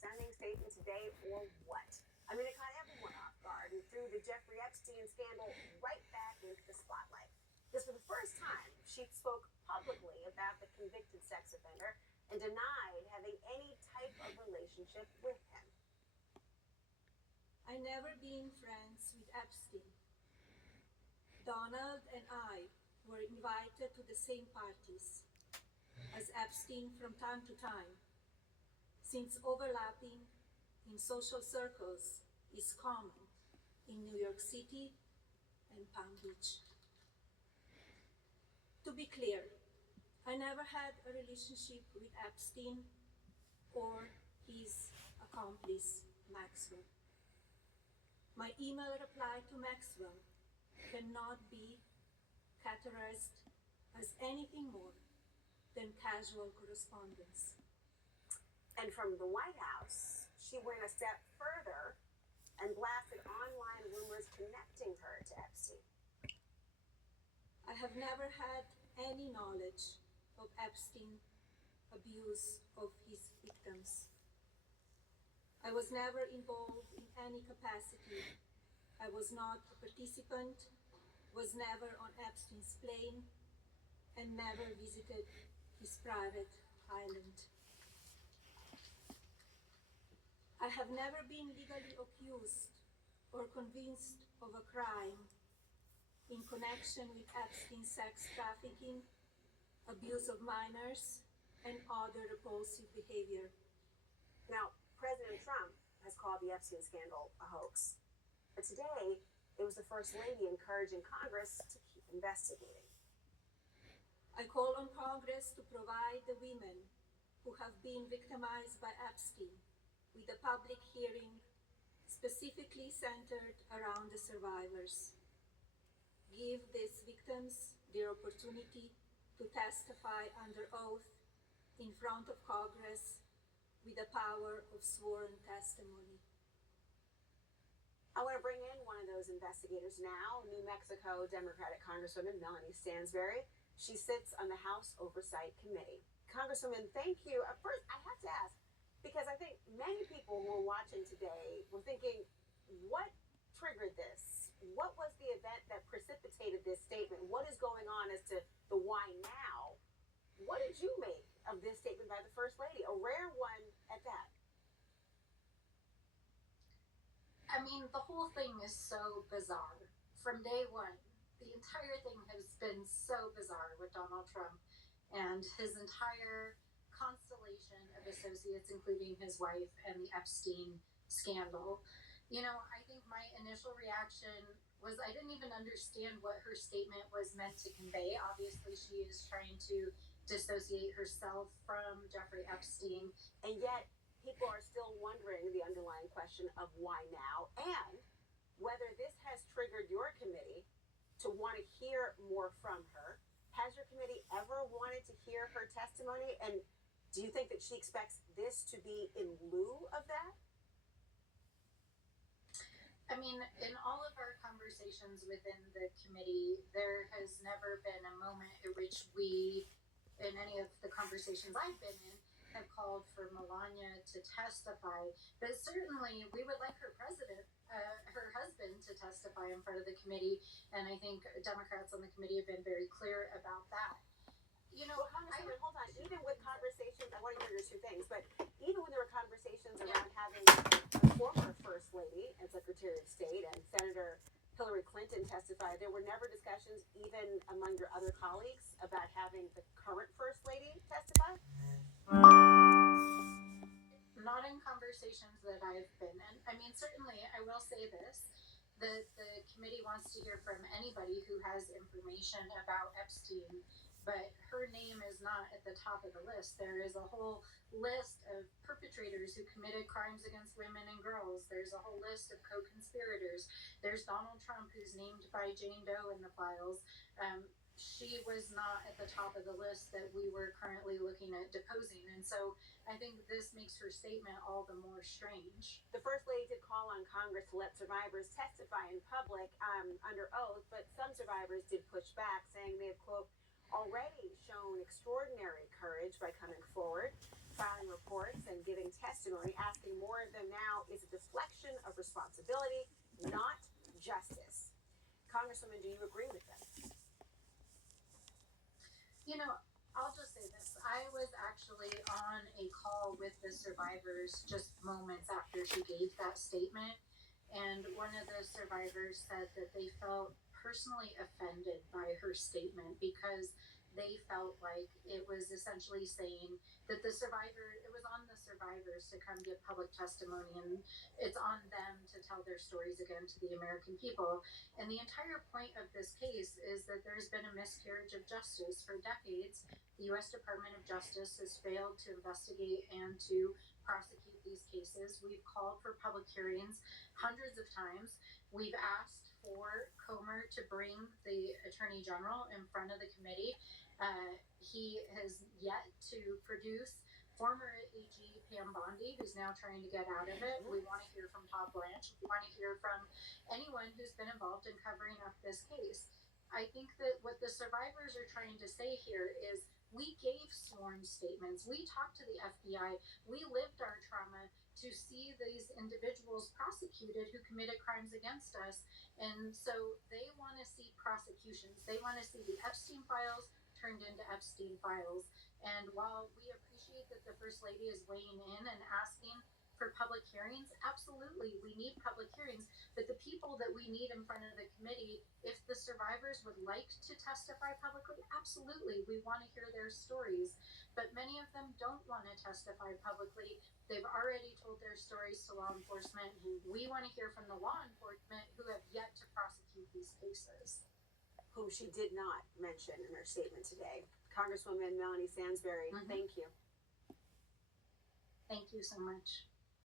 stunning statement today, or what? I mean, it caught everyone off guard and threw the Jeffrey Epstein scandal right back into the spotlight. Because for the first time, she spoke publicly about the convicted sex offender and denied having any type of relationship with him. I never been friends with Epstein. Donald and I were invited to the same parties as Epstein from time to time, since overlapping in social circles is common in New York City and Palm Beach. To be clear, I never had a relationship with Epstein or his accomplice, Maxwell. My email reply to Maxwell cannot be categorized as anything more than casual correspondence. And from the White House, she went a step further and blasted online rumors connecting her to Epstein. I have never had any knowledge of Epstein's abuse of his victims. I was never involved in any capacity. I was not a participant, was never on Epstein's plane, and never visited his private island. I have never been legally accused or convinced of a crime in connection with Epstein's sex trafficking, abuse of minors, and other repulsive behavior. Now, President Trump has called the Epstein scandal a hoax. But today, it was the First Lady encouraging Congress to keep investigating. I call on Congress to provide the women who have been victimized by Epstein with a public hearing specifically centered around the survivors. Give these victims their opportunity to testify under oath in front of Congress with the power of sworn testimony. I want to bring in one of those investigators now, New Mexico Democratic Congresswoman Melania Trump. She sits on the House Oversight Committee. Congresswoman, thank you. First, I have to ask, because I think many people who are watching today were thinking, what triggered this? What was the event that precipitated this statement? What is going on as to the why now? What did you make of this statement by the First Lady? A rare one at that. I mean, the whole thing is so bizarre. From day one, the entire thing has been so bizarre with Donald Trump and his entire constellation of associates, including his wife and the Epstein scandal. You know, I think my initial reaction was I didn't even understand what her statement was meant to convey. Obviously, she is trying to dissociate herself from Jeffrey Epstein. And yet, people are still wondering the underlying question of why now, and whether this has triggered your committee to want to hear more from her. Has your committee ever wanted to hear her testimony? And do you think that she expects this to be in lieu of that? I mean, in all of our conversations within the committee, there has never been a moment in which we, in any of the conversations I've been in, have called for Melania to testify. But certainly, we would like her husband, to testify in front of the committee. And I think Democrats on the committee have been very clear about that. You know, Congresswoman, hold on. Even with conversations, I want to hear your two things, but even when there were conversations around having a former First Lady and Secretary of State and Senator Hillary Clinton testify, there were never discussions, even among your other colleagues, about having the current First Lady testify? Not in conversations that I've been in. I mean, certainly, I will say this. The committee wants to hear from anybody who has information about Epstein, but her name is not at the top of the list. There is a whole list of perpetrators who committed crimes against women and girls. There's a whole list of co-conspirators. There's Donald Trump, who's named by Jane Doe in the files. She was not at the top of the list that we were currently looking at deposing. And so I think this makes her statement all the more strange. The First Lady did call on Congress to let survivors testify in public under oath, but some survivors did push back, saying they have, quote, already shown extraordinary courage by coming forward, filing reports, and giving in testimony, asking more of them now is a deflection of responsibility, not justice. Congresswoman, do you agree with them? You know, I'll just say this. I was actually on a call with the survivors just moments after she gave that statement. And one of the survivors said that they felt personally offended by her statement because they felt like it was essentially saying that it was on the survivors to come give public testimony, and it's on them to tell their stories again to the American people. And the entire point of this case is that there's been a miscarriage of justice for decades. The U.S. Department of Justice has failed to investigate and to prosecute these cases. We've called for public hearings hundreds of times. We've asked for Comer to bring the Attorney General in front of the committee. He has yet to produce former AG Pam Bondi, who's now trying to get out of it. We want to hear from Todd Blanche. We want to hear from anyone who's been involved in covering up this case. I think that what the survivors are trying to say here is we gave sworn statements. We talked to the FBI. We lived our trauma to see these individuals prosecuted who committed crimes against us. And so they want to see prosecutions. They want to see the Epstein files turned into Epstein files. And while we appreciate that the First Lady is weighing in and asking for public hearings, absolutely, we need public hearings. But the people that we need in front of the committee, if the survivors would like to testify publicly, absolutely, we want to hear their stories. But many of them don't want to testify publicly. They've already told their stories to law enforcement. We want to hear from the law enforcement who have yet to prosecute these cases. Whom she did not mention in her statement today. Congresswoman Melanie Sansbury, thank you. Thank you so much.